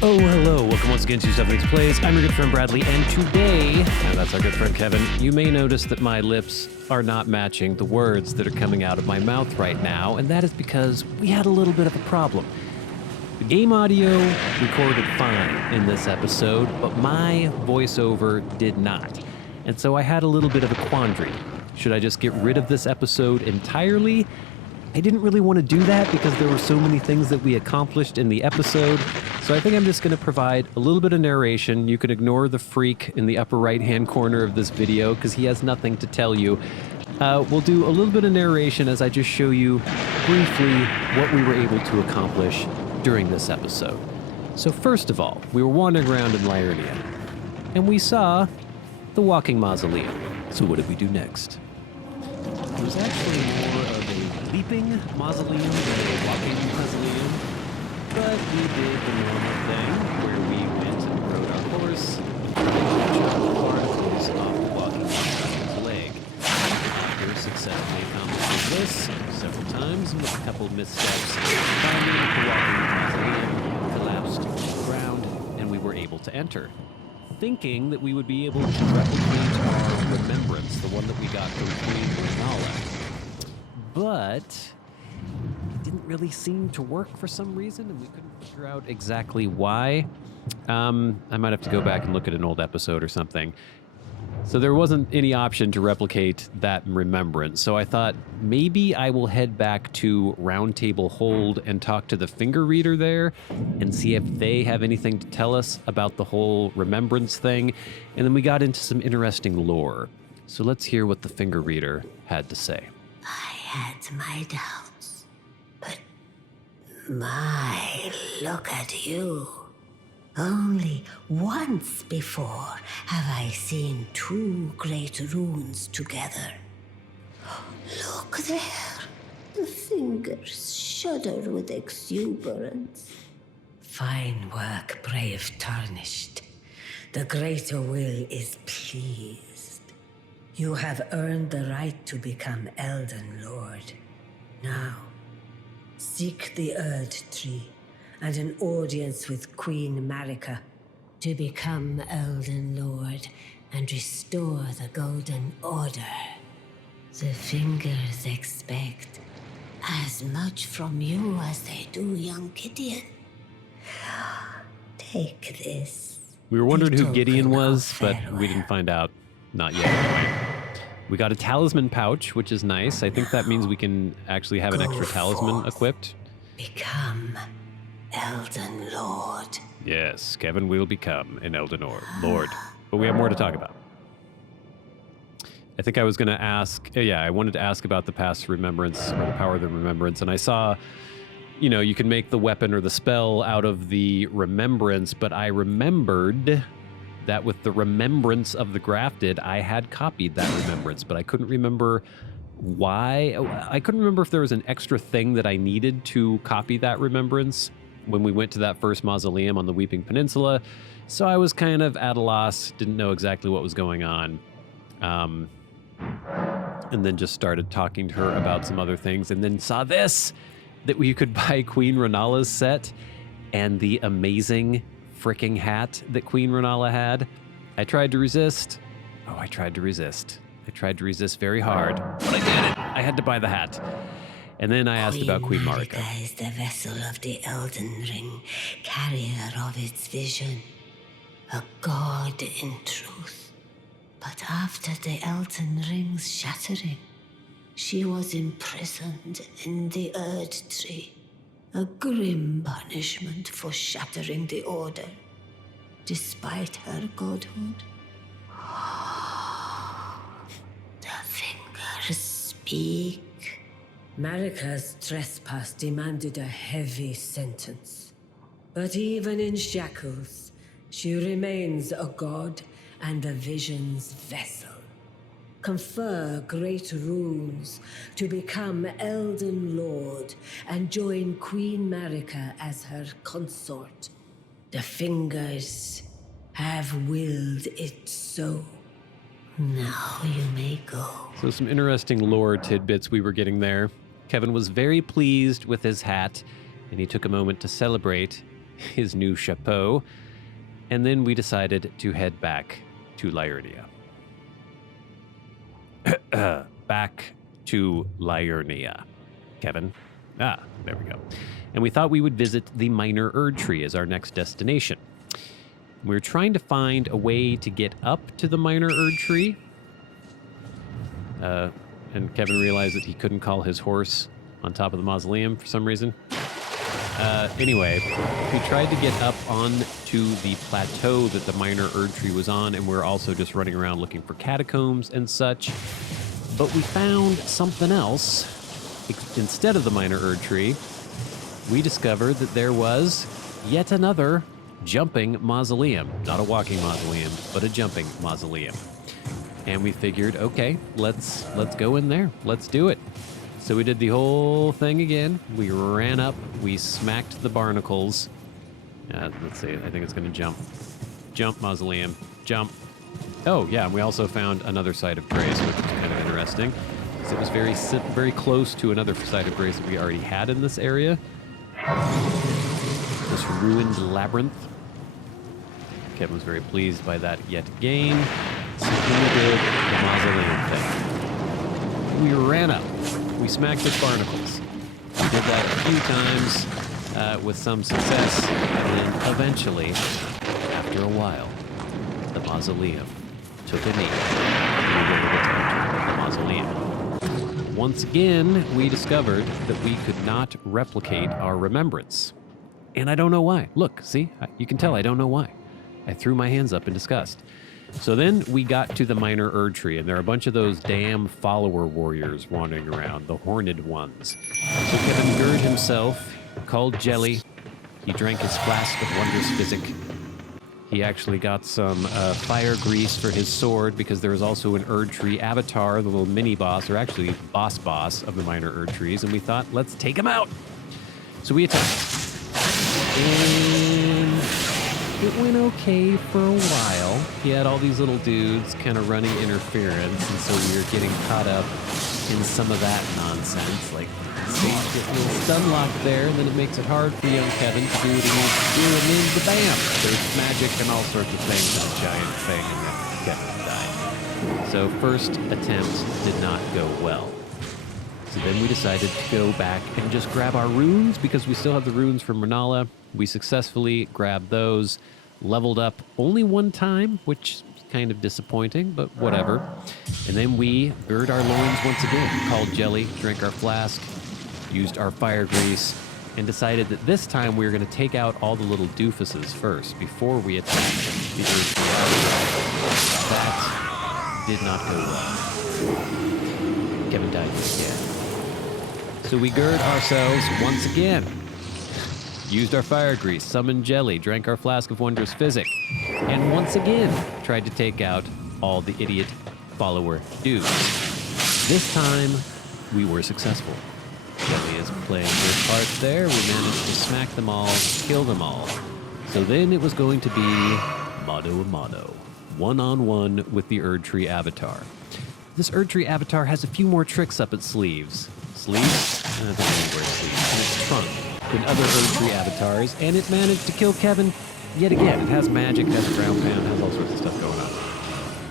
Oh, hello. Welcome once again to STUFFandTHINGS Plays. I'm your good friend Bradley, and today, that's our good friend Kevin, you may notice that my lips are not matching the words that are coming out of my mouth right now, and that is because we had a little bit of a problem. The game audio recorded fine in this episode, but my voiceover did not. And so I had a little bit of a quandary. Should I just get rid of this episode entirely? I didn't really want to do that because there were so many things that we accomplished in the episode. So I think I'm just going to provide a little bit of narration. You can ignore the freak in the upper right-hand corner of this video because he has nothing to tell you. We'll do a little bit of narration as I just show you briefly what we were able to accomplish during this episode. So first of all, we were wandering around in Liurnia, and we saw the walking mausoleum. So what did we do next? It was actually more of a leaping mausoleum than a walking mausoleum, but we did the normal thing where we went and rode our horse and captured the particles off the walking mausoleum's leg. We successfully accomplished this several times, and with a couple of missteps, finally the walking mausoleum collapsed to the ground, and we were able to enter, thinking that we would be able to replicate our remembrance, the one that we got from Queen Rennala. But it didn't really seem to work for some reason, and we couldn't figure out exactly why. I might have to go back and look at an old episode or something. So there wasn't any option to replicate that remembrance. So I thought maybe I will head back to Roundtable Hold and talk to the finger reader there and see if they have anything to tell us about the whole remembrance thing. And then we got into some interesting lore. So let's hear what the finger reader had to say. I had my doubts, but look at you. Only once before have I seen two great runes together. Look there. The fingers shudder with exuberance. Fine work, brave Tarnished. The greater will is pleased. You have earned the right to become Elden Lord. Now, seek the Erdtree and an audience with Queen Marika to become Elden Lord and restore the Golden Order. The fingers expect as much from you as they do young Gideon. Take this. We were wondering who Gideon was, but we didn't find out. Not yet, anyway. We got a talisman pouch, which is nice. I think that means we can actually have an extra talisman equipped. Become Elden Lord. Yes, Kevin will become an Elden Lord. But we have more to talk about. I think I was going to ask, I wanted to ask about the past remembrance, or the power of the remembrance, and I saw, you can make the weapon or the spell out of the remembrance, but I remembered that with the remembrance of the grafted, I had copied that remembrance, but I couldn't remember why. I couldn't remember if there was an extra thing that I needed to copy that remembrance when we went to that first mausoleum on the Weeping Peninsula. So I was kind of at a loss, didn't know exactly what was going on. And then just started talking to her about some other things, and then saw this, that we could buy Queen Rennala's set and the amazing freaking hat that Queen Rennala had. I tried to resist. I tried to resist very hard, but I did it. I had to buy the hat. And then I asked about Queen Marika. Marika is the vessel of the Elden Ring, carrier of its vision, a god in truth. But after the Elden Ring's shattering, she was imprisoned in the Erdtree, a grim punishment for shattering the Order, despite her godhood. The fingers speak. Marika's trespass demanded a heavy sentence. But even in shackles, she remains a god and the vision's vessel. Confer great runes to become Elden Lord and join Queen Marika as her consort. The fingers have willed it so. Now you may go. So some interesting lore tidbits we were getting there. Kevin was very pleased with his hat, and he took a moment to celebrate his new chapeau, and then we decided to head back to Liurnia. Back to Liurnia. Kevin? Ah, there we go. And we thought we would visit the minor Erdtree as our next destination. We were trying to find a way to get up to the minor Erdtree. And Kevin realized that he couldn't call his horse on top of the mausoleum for some reason. Anyway, we tried to get up onto the plateau that the minor Erdtree was on, and we were also just running around looking for catacombs and such. But we found something else. Instead of the minor Erdtree, we discovered that there was yet another jumping mausoleum. Not a walking mausoleum, but a jumping mausoleum. And we figured, okay, let's go in there. Let's do it. So we did the whole thing again. We ran up, we smacked the barnacles. Let's see, I think it's gonna jump. Jump, mausoleum, jump. Oh yeah, and we also found another site of grace, which was kind of interesting. Because it was very close to another site of grace that we already had in this area. This ruined labyrinth. Kevin was very pleased by that yet again. So we did the mausoleum thing. We ran up. We smacked the barnacles. We did that a few times with some success, and then eventually, after a while, the mausoleum took a knee. We were able to enter the mausoleum. Once again, we discovered that we could not replicate our remembrance. And I don't know why. Look, see? You can tell I don't know why. I threw my hands up in disgust. So then we got to the minor Erdtree, and there are a bunch of those damn follower warriors wandering around, the horned ones. So Kevin girded himself, called Jelly. He drank his flask of wondrous physic. He actually got some fire grease for his sword, because there was also an Erdtree Avatar, the little mini-boss, or actually boss of the minor Erdtrees, and we thought, let's take him out. So we attacked. And it went okay for a while. He had all these little dudes kind of running interference, and so we were getting caught up in some of that nonsense. Like, see, get a little stun lock there, and then it makes it hard for young Kevin to do what he needs to do, and then bam! There's magic and all sorts of things in a giant thing, and then Kevin died. So first attempt did not go well. So then we decided to go back and just grab our runes, because we still have the runes from Rennala. We successfully grabbed those, leveled up only one time, which is kind of disappointing, but whatever. And then we girded our loins once again, called Jelly, drank our flask, used our fire grease, and decided that this time we were going to take out all the little doofuses first before we attacked them. That did not go well. Kevin died again. So we gird ourselves once again. Used our fire grease, summoned Jelly, drank our flask of wondrous physic, and once again tried to take out all the idiot follower dudes. This time, we were successful. Jelly is playing his part there. We managed to smack them all, kill them all. So then it was going to be mano a mano, one-on-one with the Erdtree Avatar. This Erdtree Avatar has a few more tricks up its sleeves. Sleeves? I don't know where sleeves. And its trunk than other Erdtree Avatars, and it managed to kill Kevin yet again. It has magic, it has a ground pound, it has all sorts of stuff going on.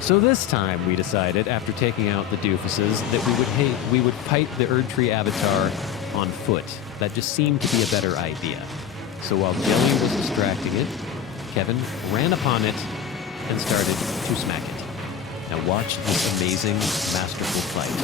So this time we decided, after taking out the doofuses, that we would fight the Erdtree Avatar on foot. That just seemed to be a better idea. So while Jelly was distracting it, Kevin ran upon it and started to smack it. Now watch this amazing, masterful fight.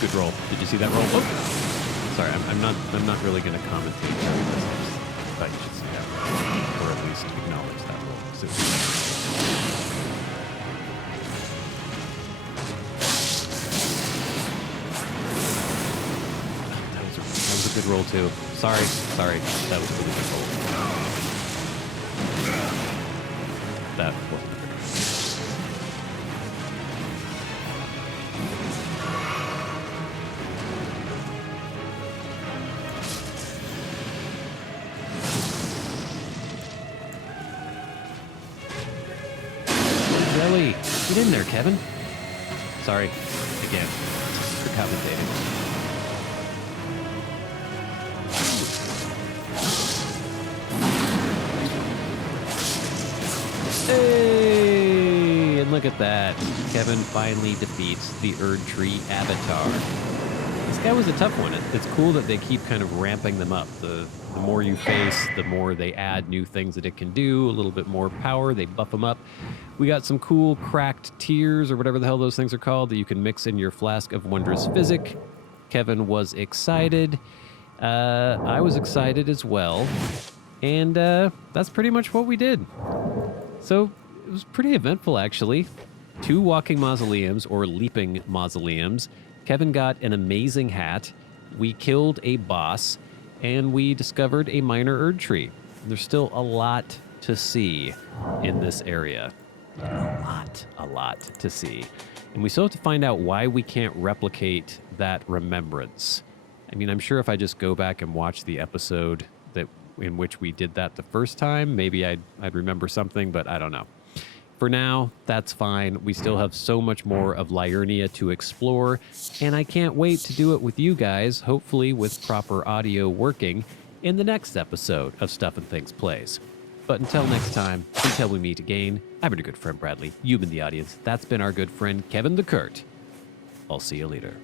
Good roll. Did you see that roll? Oh. Sorry, I'm not really going to commentate that. I thought you should see that roll, or at least acknowledge that roll. So, that was a good roll too. Sorry, that was a really good roll. That wasn't a good roll. Zoe, get in there, Kevin. Sorry, again, for commentating. Hey, and look at that. Kevin finally defeats the Erdtree Avatar. This guy was a tough one. It's cool that they keep kind of ramping them up. The more you face, the more they add new things that it can do, a little bit more power, they buff them up. We got some cool cracked tears, or whatever the hell those things are called, that you can mix in your flask of wondrous physic. Kevin was excited. I was excited as well. And that's pretty much what we did. So it was pretty eventful, actually. 2 walking mausoleums, or leaping mausoleums. Kevin got an amazing hat. We killed a boss. And we discovered a minor Erdtree. There's still a lot to see in this area. A lot to see. And we still have to find out why we can't replicate that remembrance. I mean, I'm sure if I just go back and watch the episode in which we did that the first time, maybe I'd remember something, but I don't know. For now, that's fine. We still have so much more of Liurnia to explore, and I can't wait to do it with you guys, hopefully with proper audio working, in the next episode of Stuff and Things Plays. But until next time, until we meet again, I've been your good friend Bradley. You've been the audience. That's been our good friend Kevin the Kurt. I'll see you later.